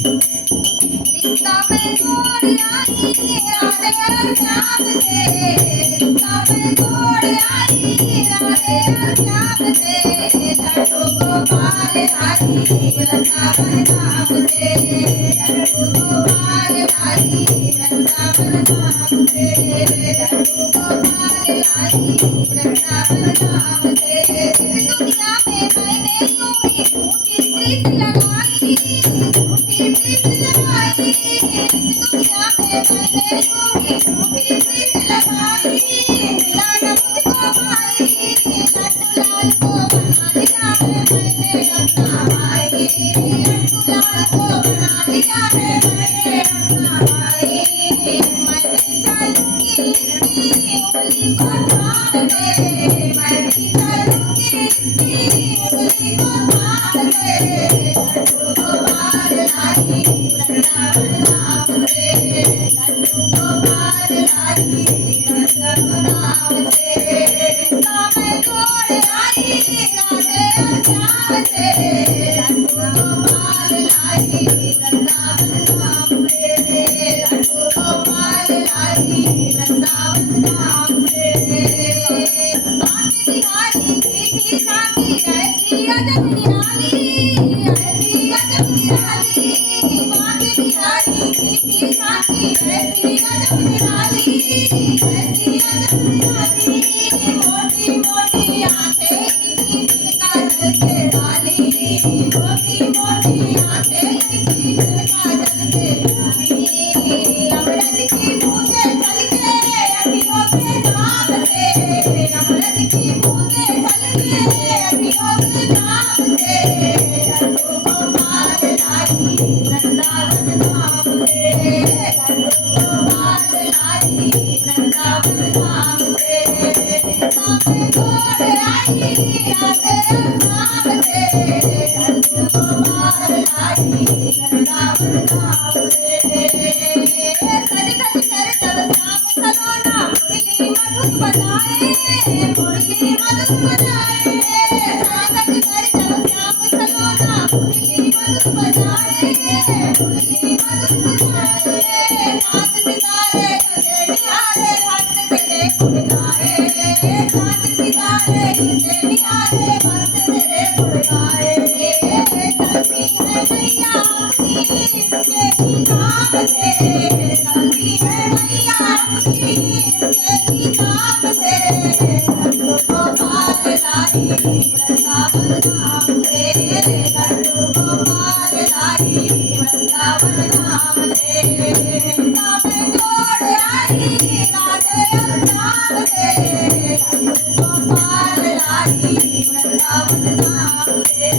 रिश्ता में जोड़ आई राधे और श्याम से, रिश्ता में जोड़ आई राधे और श्याम से, लड्डू गोपाल लाई वृंदावन धाम से, लड्डू गोपाल लाई वृंदावन धाम से, लड्डू गोपाल लाई वृंदावन धाम से। इस दुनिया में मैंने यूं ही झूठी प्रीत लगाई, झूठी प्रीत लगाई, इस दुनिया में मैंने यूं ही झूठी प्रीत लगाई, मिला न मुझको भाई, लड्डू लाल को बना लिया है मैंने अपना भाई, लड्डू लाल को बना लिया है मैंने अपना भाई। मैं भी चलूंगी इसकी उंगली को थाम के, मैं भी चलूंगी इसकी उंगली को थाम के, लड्डू गोपाल लाई वृंदावन धाम से, लड्डू गोपाल लाई वृंदावन धाम से। रिश्ता में जोड़ आई राधे और श्याम से, लड्डू गोपाल लाई वृंदावन धाम से, लड्डू गोपाल लाई वृंदावन धाम से। बांके बिहारी मीठी साकी ऐसी अजब निराली, ऐसी अजब निराली, बांके बिहारी मीठी साकी ऐसी अजब निराली, ऐसी अजब निराली, मोटी मोटी आंखें किसी दिल का जल के डाली, मोटी मोटी आंखें किसी दिल का जल के डाली। अमृत की बूंदें छलके अखियों के जाम से, अमृत की बूंदें छलके अखियों के जाम से, लड्डू गोपाल लाई वृंदावन धाम से, लड्डू गोपाल लाई वृंदावन धाम से। रिश्ता में जोड़ आई राधे और श्याम से, लड्डू गोपाल लाई वृंदावन धाम से। सज सज कर जब श्याम सलोना मुरली मधुर बजाए, मुरली मधुर बजाए, सज सज कर जब श्याम सलोना मुरली मधुर बजाए, मुरली मधुर बजाए, सात सितारे तुझे निहारे भक्त तेरे गुण गाए, सात सितारे तुझे निहारे भक्त तेरे गुण गाए। चलती है मैया अपनी इसके ही नाम से, चलती है मैया अपनी इसके ही नाम से, लड्डू गोपाल लाई वृंदावन धाम से, लड्डू गोपाल लाई वृंदावन धाम से। रिश्ता में जोड़ आई राधे और श्याम से, लड्डू गोपाल लाई वृंदावन धाम से।